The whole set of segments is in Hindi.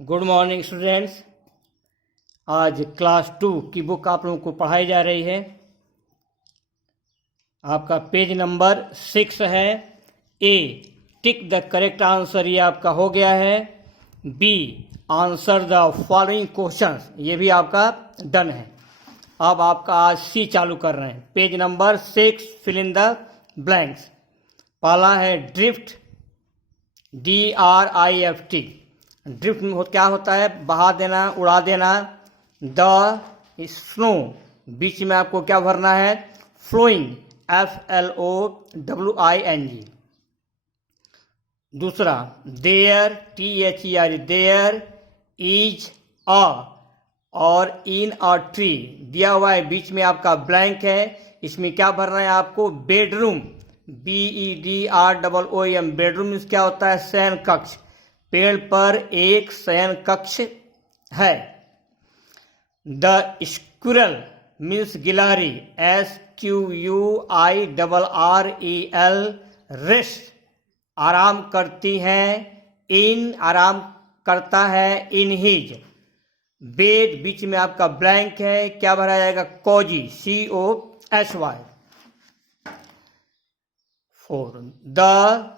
Good morning students. आज क्लास 2 की बुक आप लोगों को पढ़ाई जा रही है। आपका पेज नंबर 6 है। A, tick the correct answer, ये आपका हो गया है। B, answer the following questions, ये भी आपका डन है। अब आपका आज सी चालू कर रहे हैं। Page number 6, fill in the blanks. पहला है ड्रिफ्ट, DRIFT। ड्रिफ्ट क्या होता है? बहा देना, उड़ा देना। द स्नो, बीच में आपको क्या भरना है? Flowing, FLOWING। दूसरा there, THER, there is a और इन अ ट्री दिया हुआ है, बीच में आपका ब्लैंक है। इसमें क्या भरना है आपको? Bedroom, BEDROOM। बेडरूम क्या होता है? शयन कक्ष। पेड़ पर एक शयन कक्ष है। द स्क्विरल मीन्स गिलहरी, SQUIRREL, रेस्ट, आराम करती है। इन, आराम करता है। इन हिज बेड, बीच में आपका ब्लैंक है, क्या भरा जाएगा? Cozi, COSY। 4, द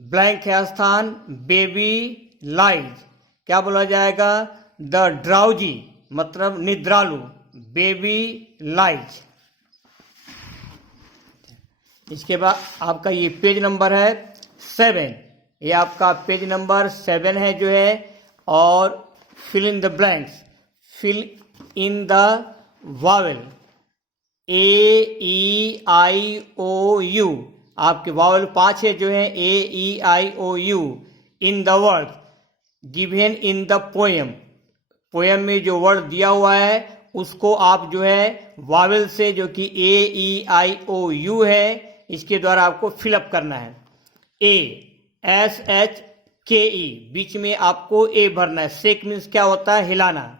ब्लैंक है स्थान, बेबी लाइज, क्या बोला जाएगा? द ड्राउजी, मतलब निद्रालु, बेबी लाइज। इसके बाद आपका ये पेज नंबर है 7। ये आपका पेज नंबर 7 है जो है। और fill in the blanks, fill in the vowel, AEIOU। आपके वावल 5 है जो है, AEIOU। In the word given in the poem, poem में जो वर्ड दिया हुआ है उसको आप जो है वावेल से, जो कि AEIOU है, इसके द्वारा आपको फिलअप करना है। SHKE, बीच में आपको ए भरना है। शेक मीन्स क्या होता है? हिलाना।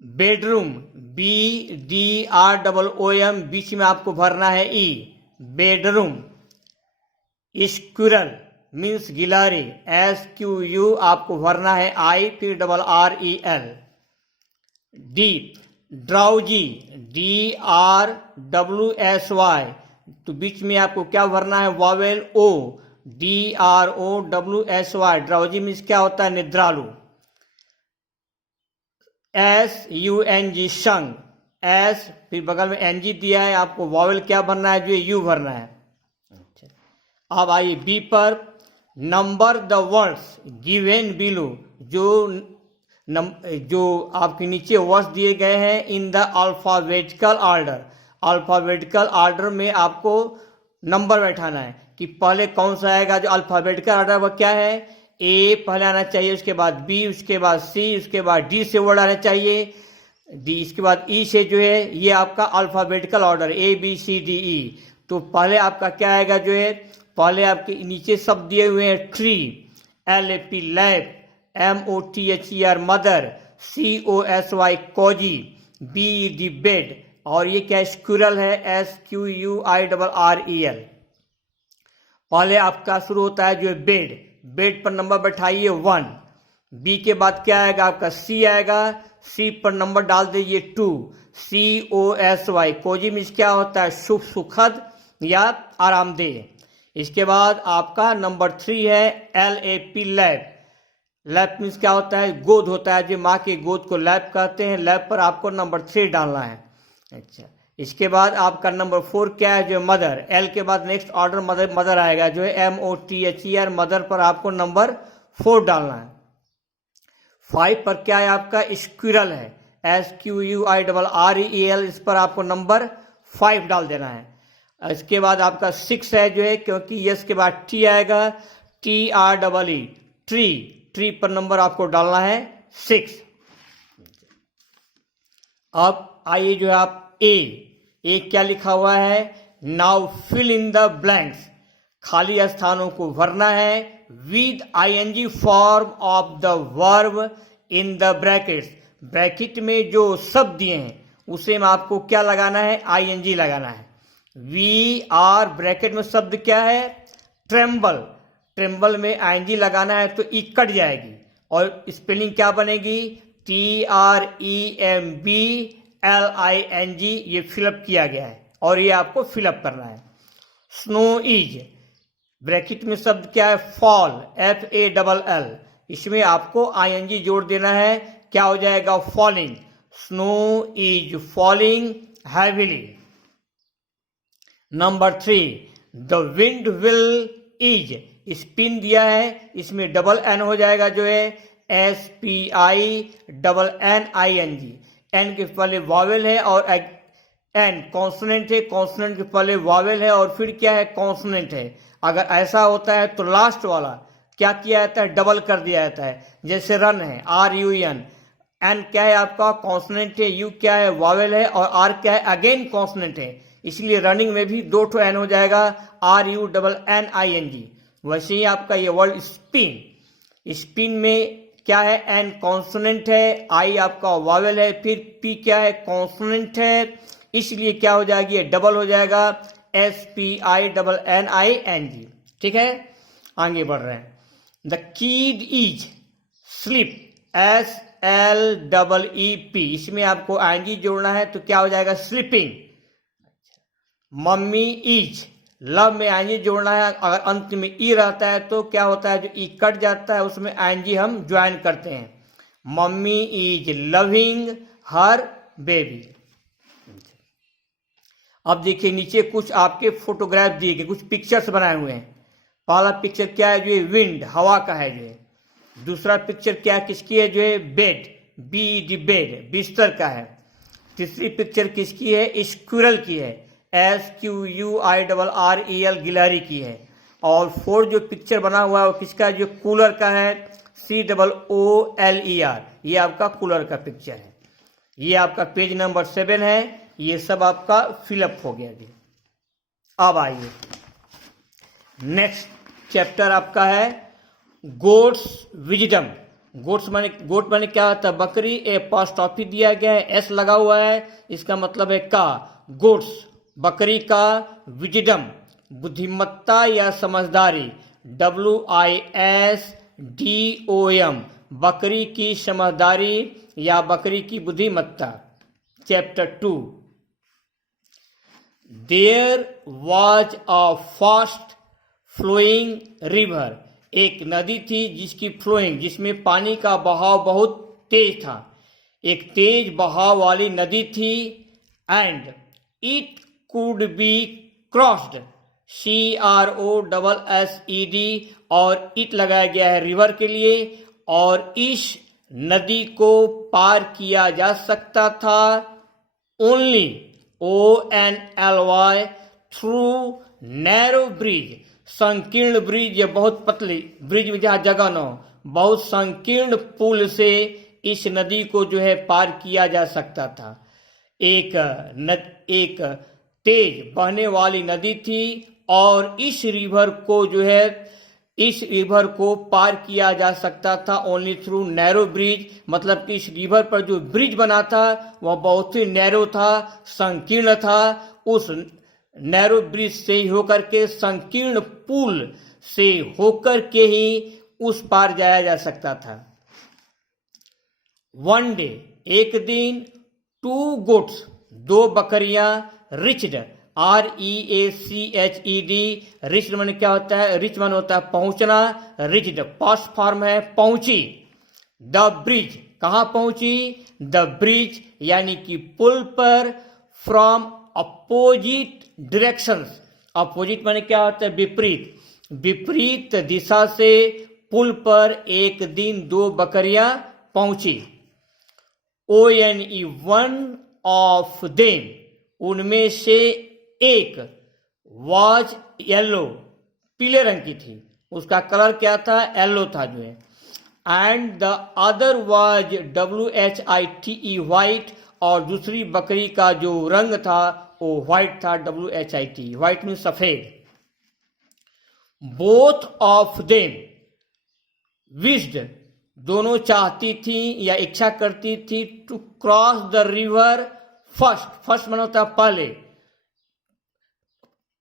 बेडरूम, BDROOM, बीच में आपको भरना है ई, बेडरूम। स्क्विरल मीन्स गिलहरी, SQU, आपको भरना है I, फिर RREL। डीप, ड्राउजी, DRWSY, तो बीच में आपको क्या भरना है? Wavell O, DROWSY। Drowsy means क्या होता है? निद्रालु। SUNG, संग, S, फिर बगल में NG दिया है, आपको वावेल क्या भरना है? जो U भरना है। अब आइए बी पर, number the words given below, जो आपके नीचे वर्ड्स दिए गए हैं in the alphabetical order. Alphabetical order में आपको नंबर बैठाना है कि पहले कौन सा आएगा। जो अल्फाबेटिकल ऑर्डर वो क्या है? ए पहले आना चाहिए, उसके बाद बी, उसके बाद सी, उसके बाद डी से वर्ड आना चाहिए, डी, इसके बाद ई से जो है, ये आपका अल्फाबेटिकल ऑर्डर ABCDE। तो पहले आपका क्या आएगा? जो है पहले आपके नीचे शब्द दिए हुए हैं, tree, LAP, lap, MOTHER, mother, COSY, cosy, BED, bed, और ये क्या? स्क्विरल है, SQUIRREL। पहले आपका शुरू होता है जो है बेड, बेड पर नंबर बैठाइए 1। बी के बाद क्या आएगा? आपका सी आएगा, सी पर नंबर डाल दीजिए 2, COSY, कोजी मीन्स क्या होता है? शुभ, सुखद या आरामदेह। इसके बाद आपका नंबर 3 है LAP, लैप। लैप मीन्स क्या होता है? गोद होता है, जो माँ के गोद को लैप कहते हैं। लैप पर आपको नंबर 3 डालना है। अच्छा, इसके बाद आपका नंबर 4 क्या है? जो मदर, एल के बाद नेक्स्ट ऑर्डर मदर आएगा, जो है MOTHER, मदर पर आपको नंबर 4 डालना है। 5 पर क्या है? आपका स्क्विरल है, SQUIRREL, इस पर आपको नंबर 5 डाल देना है। इसके बाद आपका 6 है जो है, क्योंकि यस के बाद टी आएगा, TREE, ट्री, ट्री पर नंबर आपको डालना है 6। अब आइए जो है आप ए क्या लिखा हुआ है? Now fill in the blanks, खाली स्थानों को भरना है with ING form of the verb in the brackets. Bracket में जो शब्द दिए हैं उसे में आपको क्या लगाना है? ING लगाना है। VR, ब्रैकेट में शब्द क्या है? ट्रेम्बल, ट्रेम्बल में ING लगाना है तो ई कट जाएगी, और स्पेलिंग क्या बनेगी, TREMBLING, ये फिलअप किया गया है और ये आपको फिलअप करना है। स्नो इज, ब्रैकेट में शब्द क्या है, फॉल, FALL, इसमें आपको ING जोड़ देना है, क्या हो जाएगा, falling. Snow is falling heavily. Number 3, the wind will is, spin दिया है, इसमें डबल एन हो जाएगा जो है SPINNING, एन के पहले वावेल है और एन कॉन्सोनेंट है, कॉन्सोनेंट के पहले वावेल है और फिर क्या है, कॉन्सोनेंट है। अगर ऐसा होता है तो लास्ट वाला क्या किया जाता है, डबल कर दिया जाता है। जैसे रन है, RUN, एन क्या है आपका, कॉन्सोनेंट है, यू क्या है, वावेल है और आर क्या है, अगेन कॉन्सोनेंट है, इसलिए रनिंग में भी 2 एन हो जाएगा, RUNNING। वैसे ही आपका ये वर्ड स्पिन, स्पिन में क्या है, एन कॉन्सोनेंट है, आई आपका वावेल है, फिर पी क्या है, कॉन्सोनेंट है, इसलिए क्या हो जाएगी, ये डबल हो जाएगा, SPINNING। ठीक है, आगे बढ़ रहे हैं। The kid is sleep, SLEEP, इसमें आपको ING जोड़ना है तो क्या हो जाएगा, स्लीपिंग। मम्मी इज, लव में ING जोड़ना है, अगर अंत में ई रहता है तो क्या होता है, जो ई कट जाता है उसमें ING हम ज्वाइन करते हैं। Mummy is loving her baby. अब देखिए नीचे कुछ आपके फोटोग्राफ दिए गए, कुछ पिक्चर्स बनाए हुए हैं। पहला पिक्चर क्या है, जो है विंड, हवा का है जो है। दूसरा पिक्चर क्या है, किसकी है, जो है बेड, BED, बेड, बिस्तर का है। तीसरी पिक्चर किसकी है, स्क्विरल की है, SQUIRREL, गिलहरी की है। और फोर्थ जो पिक्चर बना हुआ है वो किसका है, जो कूलर का है, COOLER, ये आपका कूलर का पिक्चर है। ये आपका पेज नंबर 7 है, ये सब आपका फिलअप हो गया जी। अब आइए नेक्स्ट चैप्टर आपका है गोट्स विजडम। गोट माने क्या होता है, बकरी। एपॉस्ट्रोफी दिया गया है, S लगा हुआ है, इसका मतलब है का। गोट्स, बकरी का। विजडम, बुद्धिमत्ता या समझदारी, WISDOM, बकरी की समझदारी या बकरी की बुद्धिमत्ता। Chapter 2, there was a fast flowing river, एक नदी थी जिसकी फ्लोइंग, जिसमें पानी का बहाव बहुत तेज था, एक तेज बहाव वाली नदी थी। And it could be crossed, CROSSED, और इट लगाया गया है रिवर के लिए, और इस नदी को पार किया जा सकता था only, ONLY, through narrow bridge, संकीर्ण ब्रिज या बहुत पतली ब्रिज में जहां जगह न हो, बहुत संकीर्ण पुल से इस नदी को जो है पार किया जा सकता था। एक तेज बहने वाली नदी थी और इस रिवर को जो है, इस रिवर को पार किया जा सकता था ओनली थ्रू नैरो ब्रिज, मतलब कि इस रिवर पर जो ब्रिज बना था वह बहुत ही नैरो था, संकीर्ण था। उस नैरो ब्रिज से ही होकर के, संकीर्ण पुल से होकर के ही उस पार जाया जा सकता था। वन डे, एक दिन, 2 गोट्स, 2 बकरियां, रिच्ड, REACHED, रिच मन क्या होता है, रिच मन होता है पहुंचना, रिच्ड पास्ट फॉर्म है, पहुंची। द ब्रिज, कहां पहुंची, द ब्रिज यानी कि पुल पर, फ्रॉम अपोजिट डायरेक्शंस, अपोजिट माने क्या होता है, विपरीत, विपरीत दिशा से पुल पर एक दिन 2 बकरियां पहुंची। ONE, वन ऑफ देम, उनमें से एक, वाज येलो, पीले रंग की थी, उसका कलर क्या था, येलो था जो है। And the other was WHITE, white, और दूसरी बकरी का जो रंग था वो व्हाइट था, WHIT, व्हाइट मीन सफेद। बोथ ऑफ देम विश्ड, दोनों चाहती थी या इच्छा करती थी, to cross the river first, first माना होता है पहले,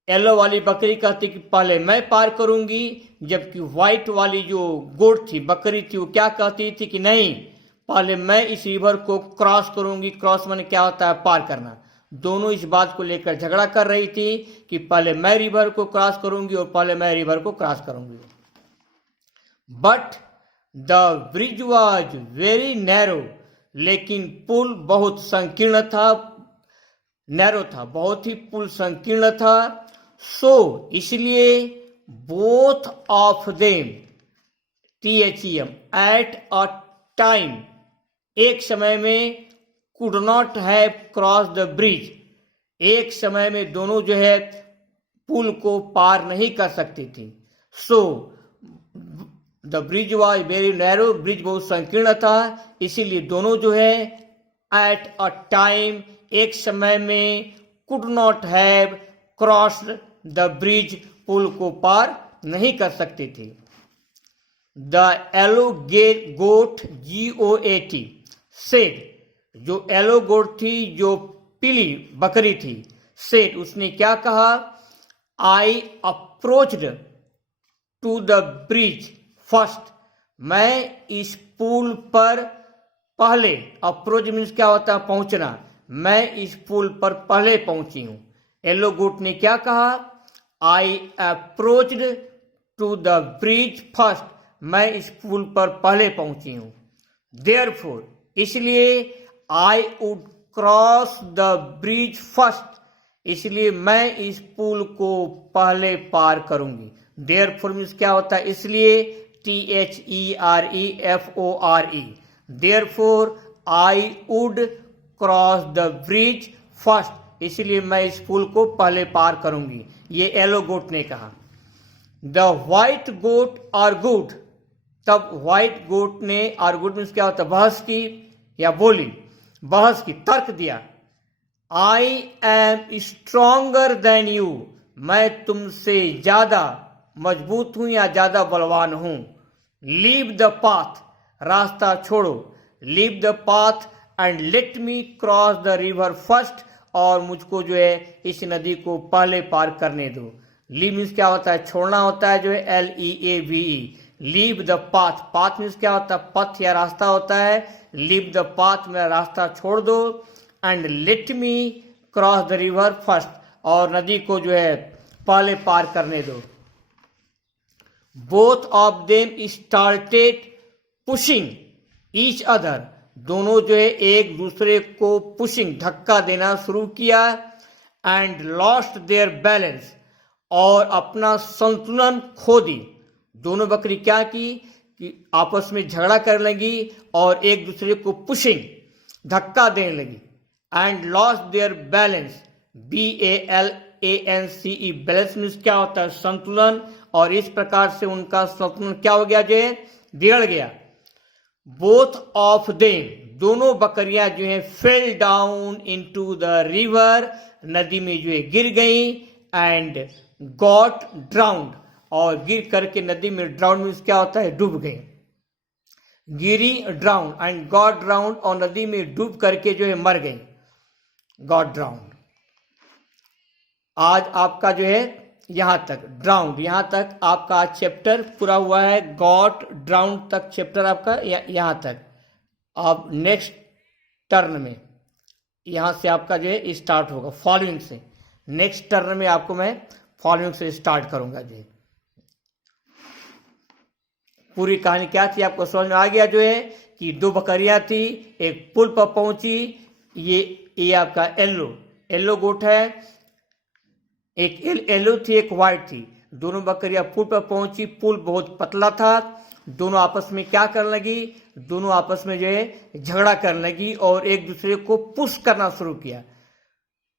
येलो वाली बकरी कहती कि पहले मैं पार करूंगी, जबकि व्हाइट वाली जो गोट थी, बकरी थी, वो क्या कहती थी कि नहीं, पहले मैं इस रिवर को क्रॉस करूंगी। क्रॉस माने क्या होता है, पार करना। दोनों इस बात को लेकर झगड़ा कर रही थी कि पहले मैं रिवर को क्रॉस करूंगी और पहले मैं रिवर को क्रॉस करूंगी। But the bridge was very narrow, लेकिन पुल बहुत संकीर्ण था, नैरो था, बहुत ही पुल संकीर्ण था। सो इसलिए both of them, THEM, at a time, एक समय में, could not have cross the bridge, एक समय में दोनों जो है पुल को पार नहीं कर सकती थी। So the bridge was very narrow, bridge बहुत संकीर्ण था, इसीलिए दोनों जो है एट अ टाइम, एक समय में, could not have cross the bridge, पुल को पार नहीं कर सकती थी। The yellow goat, GOAT, said, जो येलो गोट थी, जो पीली बकरी थी, सेड, उसने क्या कहा, I approached to the bridge first, मैं इस पुल पर पहले, अप्रोच मीन्स क्या होता है, पहुंचना, मैं इस पुल पर पहले पहुंची हूं। येलो गोट ने क्या कहा, I approached to the bridge first, मैं इस पुल पर पहले पहुंची हूं। देयरफॉर, इसलिए, I would cross the bridge first, इसलिए मैं इस पुल को पहले पार करूंगी। देयरफॉर मीन्स क्या होता है, इसलिए, THEREFORE, therefore I would cross the bridge first, इसलिए मैं इस पुल को पहले पार करूंगी, ये येलो गोट ने कहा। द व्हाइट गोट आर्गुड, तब व्हाइट गोट ने, आर्गुड मीन्स क्या होता है, बहस की या बोली, बहस की, तर्क दिया। I am stronger than you, मैं तुमसे ज्यादा मजबूत हूं या ज्यादा बलवान हूं। लीव द पाथ, रास्ता छोड़ो, leave the path and let me cross the river first, और मुझको जो है इस नदी को पहले पार करने दो। लीव मीन्स क्या होता है, छोड़ना होता है, जो है LEAVE, leave the path, path means क्या होता है, पथ या रास्ता होता है। लीव द पाथ, मेरा रास्ता छोड़ दो, and let me cross the river first, और नदी को जो है पहले पार करने दो। Both of them started pushing each other, दोनों जो है एक दूसरे को पुशिंग, धक्का देना शुरू किया। एंड लॉस्ट देयर बैलेंस, और अपना संतुलन खो दी। दोनों बकरी क्या की कि आपस में झगड़ा करने लगी और एक दूसरे को पुशिंग, धक्का देने लगी। And lost their balance, BALANCE, balance means क्या होता है, संतुलन, और इस प्रकार से उनका संतुलन क्या हो गया, जो है बिगड़ गया। बोथ ऑफ देम, दोनों बकरियां जो है fell down into the river, नदी में जो है गिर गई। एंड गॉट ड्राउंड, और गिर करके नदी में, ड्राउंड मीन्स क्या होता है, डूब गई, गिरी, ड्राउंड, एंड गॉट ड्राउंड, और नदी में डूब करके जो है मर गई, गॉट ड्राउंड। आज आपका जो है यहां तक ड्राउंड, यहां तक आपका आज चैप्टर पूरा हुआ है। गॉट ड्राउंड तक चैप्टर आपका यहां तक। अब नेक्स्ट टर्न में यहां से आपका जो है स्टार्ट होगा, फॉलोइंग से। नेक्स्ट टर्न में आपको मैं फॉलोइंग से स्टार्ट करूंगा। जो पूरी कहानी क्या थी आपको समझ में आ गया, जो है कि दो बकरियां थी, एक पुल पर पहुंची, ये आपका येलो गोट है, एक येलो थी, एक व्हाइट थी। दोनों बकरियां पुल पर पहुंची, पुल बहुत पतला था, दोनों आपस में क्या करने लगी, दोनों आपस में जो है झगड़ा करने लगी और एक दूसरे को पुश करना शुरू किया।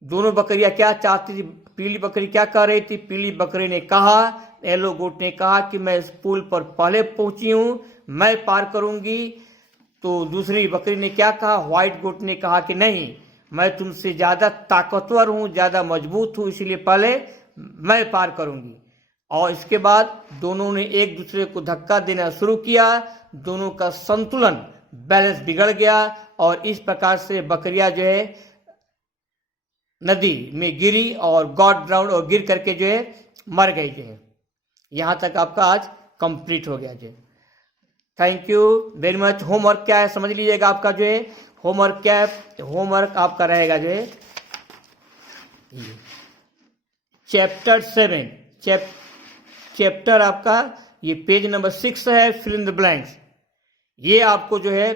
दोनों बकरियां क्या चाहती थी, पीली बकरी क्या कह रही थी, पीली बकरी ने कहा, येलो गोट ने कहा कि मैं इस पुल पर पहले पहुंची हूं, मैं पार करूंगी। तो दूसरी बकरी ने क्या कहा, व्हाइट गोट ने कहा कि नहीं, मैं तुमसे ज्यादा ताकतवर हूं, ज्यादा मजबूत हूं, इसलिए पहले मैं पार करूंगी। और इसके बाद दोनों ने एक दूसरे को धक्का देना शुरू किया, दोनों का संतुलन, बैलेंस बिगड़ गया और इस प्रकार से बकरियां जो है नदी में गिरी और गॉड ड्राउंड और गिर करके जो है मर गई जो है। यहाँ तक आपका आज कंप्लीट हो गया जो है। Thank you very much. Homework क्या है समझ लीजिएगा। आपका जो है होमवर्क क्या है, होमवर्क आपका रहेगा जो है चैप्टर 7 चैप्टर आपका ये पेज नंबर 6 है, फिल इन द ब्लैंक्स। ये आपको जो है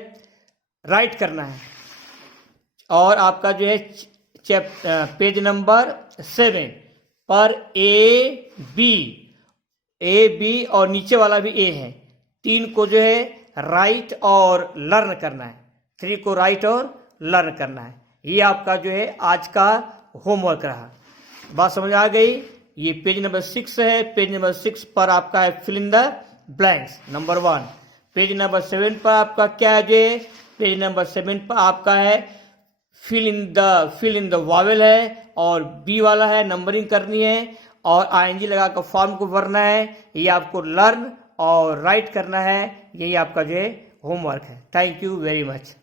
राइट करना है। और आपका जो है पेज नंबर 7 पर ए बी और नीचे वाला भी ए है, 3 को जो है राइट और लर्न करना है, 3 को राइट और लर्न करना है। ये आपका जो है आज का होमवर्क रहा। बात समझ आ गई। ये पेज नंबर 6 है। पेज नंबर 6 पर आपका है fill in the blanks number 1। Page number 7 पर आपका क्या है जे, पेज नंबर 7 पर आपका है फिल इन द वॉवेल है और बी वाला है नंबरिंग करनी है और आईएनजी लगा कर फॉर्म को भरना है। ये आपको लर्न और राइट करना है। यही आपका जो है होमवर्क है। Thank you very much.